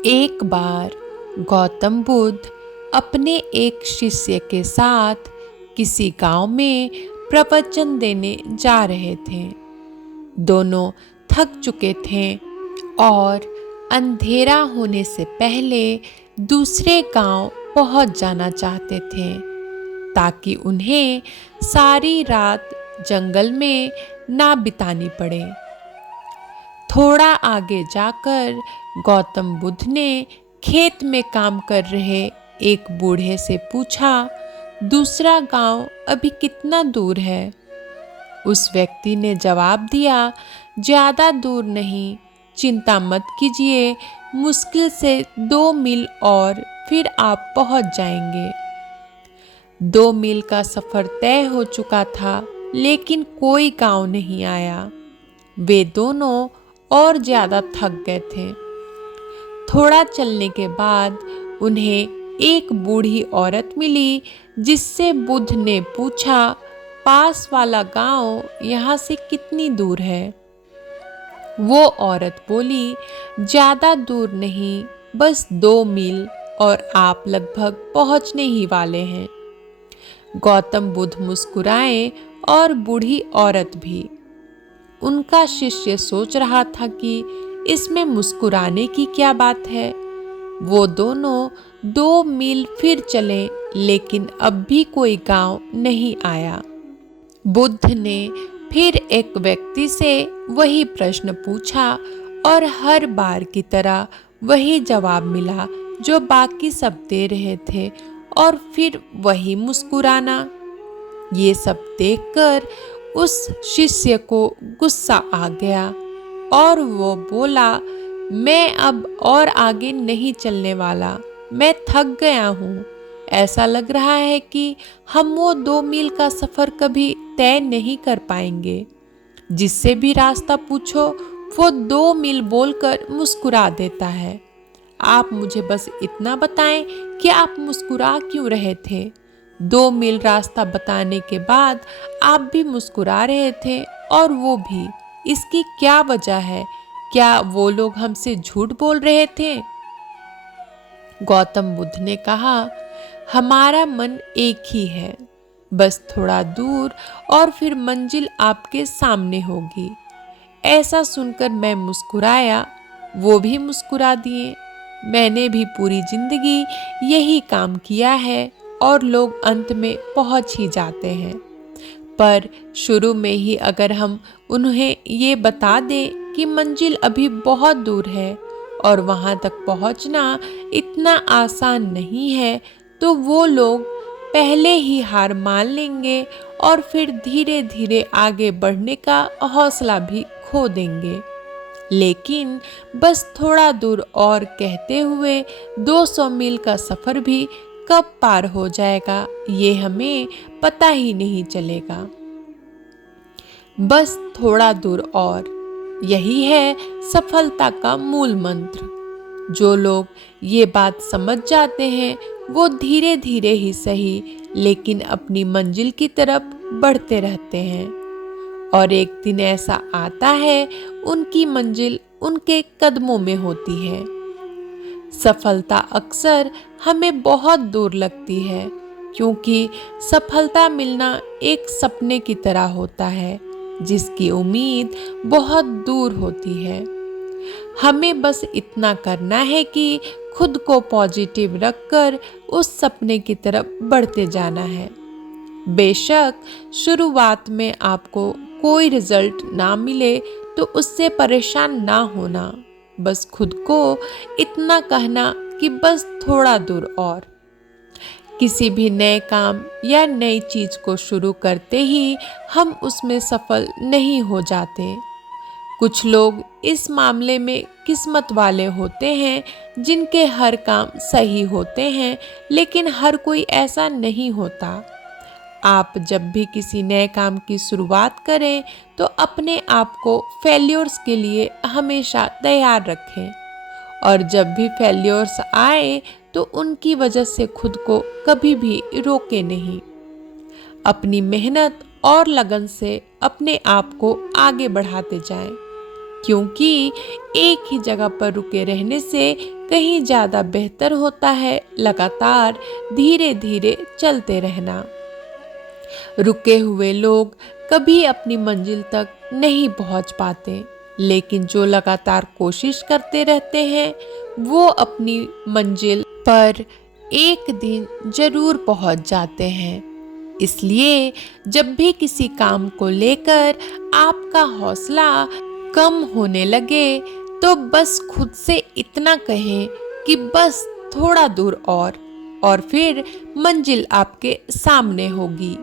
एक बार गौतम बुद्ध अपने एक शिष्य के साथ किसी गांव में प्रवचन देने जा रहे थे। दोनों थक चुके थे और अंधेरा होने से पहले दूसरे गांव पहुंच जाना चाहते थे ताकि उन्हें सारी रात जंगल में ना बितानी पड़े। थोड़ा आगे जाकर गौतम बुद्ध ने खेत में काम कर रहे एक बूढ़े से पूछा, दूसरा गांव अभी कितना दूर है? उस व्यक्ति ने जवाब दिया, ज्यादा दूर नहीं, चिंता मत कीजिए, मुश्किल से 2 मील और फिर आप पहुंच जाएंगे। 2 मील का सफर तय हो चुका था, लेकिन कोई गांव नहीं आया। वे दोनों और ज्यादा थक गए थे। थोड़ा चलने के बाद उन्हें एक बूढ़ी औरत मिली, जिससे बुद्ध ने पूछा, पास वाला गांव यहाँ से कितनी दूर है? वो औरत बोली, ज्यादा दूर नहीं, बस 2 मील और आप लगभग पहुंचने ही वाले हैं। गौतम बुद्ध मुस्कुराए और बूढ़ी औरत भी। उनका शिष्य सोच रहा था कि इसमें मुस्कुराने की क्या बात है। वो दोनों 2 मील फिर चले, लेकिन अब भी कोई गांव नहीं आया। बुद्ध ने फिर एक व्यक्ति से वही प्रश्न पूछा और हर बार की तरह वही जवाब मिला जो बाकी सब दे रहे थे, और फिर वही मुस्कुराना। ये सब देखकर उस शिष्य को गुस्सा आ गया और वो बोला, मैं अब और आगे नहीं चलने वाला, मैं थक गया हूँ। ऐसा लग रहा है कि हम वो 2 मील का सफर कभी तय नहीं कर पाएंगे। जिससे भी रास्ता पूछो वो 2 मील बोलकर मुस्कुरा देता है। आप मुझे बस इतना बताएं कि आप मुस्कुरा क्यों रहे थे? 2 मील रास्ता बताने के बाद आप भी मुस्कुरा रहे थे, और वो भी। इसकी क्या वजह है? क्या वो लोग हमसे झूठ बोल रहे थे? गौतम बुद्ध ने कहा, हमारा मन एक ही है, बस थोड़ा दूर और फिर मंजिल आपके सामने होगी। ऐसा सुनकर मैं मुस्कुराया, वो भी मुस्कुरा दिए। मैंने भी पूरी जिंदगी यही काम किया है और लोग अंत में पहुंच ही जाते हैं। पर शुरू में ही अगर हम उन्हें ये बता दें कि मंजिल अभी बहुत दूर है और वहां तक पहुंचना इतना आसान नहीं है, तो वो लोग पहले ही हार मान लेंगे और फिर धीरे धीरे आगे बढ़ने का हौसला भी खो देंगे। लेकिन बस थोड़ा दूर और कहते हुए 200 मील का सफर भी कब पार हो जाएगा, ये हमें पता ही नहीं चलेगा। बस थोड़ा दूर और, यही है सफलता का मूल मंत्र। जो लोग ये बात समझ जाते हैं वो धीरे धीरे ही सही, लेकिन अपनी मंजिल की तरफ बढ़ते रहते हैं। और एक दिन ऐसा आता है, उनकी मंजिल उनके कदमों में होती है। सफलता अक्सर हमें बहुत दूर लगती है, क्योंकि सफलता मिलना एक सपने की तरह होता है जिसकी उम्मीद बहुत दूर होती है। हमें बस इतना करना है कि खुद को पॉजिटिव रखकर उस सपने की तरफ बढ़ते जाना है। बेशक शुरुआत में आपको कोई रिजल्ट ना मिले तो उससे परेशान ना होना, बस खुद को इतना कहना कि बस थोड़ा दूर और। किसी भी नए काम या नई चीज को शुरू करते ही हम उसमें सफल नहीं हो जाते। कुछ लोग इस मामले में किस्मत वाले होते हैं, जिनके हर काम सही होते हैं, लेकिन हर कोई ऐसा नहीं होता। आप जब भी किसी नए काम की शुरुआत करें तो अपने आप को फेल्योर्स के लिए हमेशा तैयार रखें, और जब भी फेल्योर्स आए तो उनकी वजह से खुद को कभी भी रोके नहीं। अपनी मेहनत और लगन से अपने आप को आगे बढ़ाते जाएं। क्योंकि एक ही जगह पर रुके रहने से कहीं ज़्यादा बेहतर होता है लगातार धीरे धीरे चलते रहना। रुके हुए लोग कभी अपनी मंजिल तक नहीं पहुंच पाते, लेकिन जो लगातार कोशिश करते रहते हैं वो अपनी मंजिल पर एक दिन जरूर पहुंच जाते हैं। इसलिए जब भी किसी काम को लेकर आपका हौसला कम होने लगे तो बस खुद से इतना कहें कि बस थोड़ा दूर और फिर मंजिल आपके सामने होगी।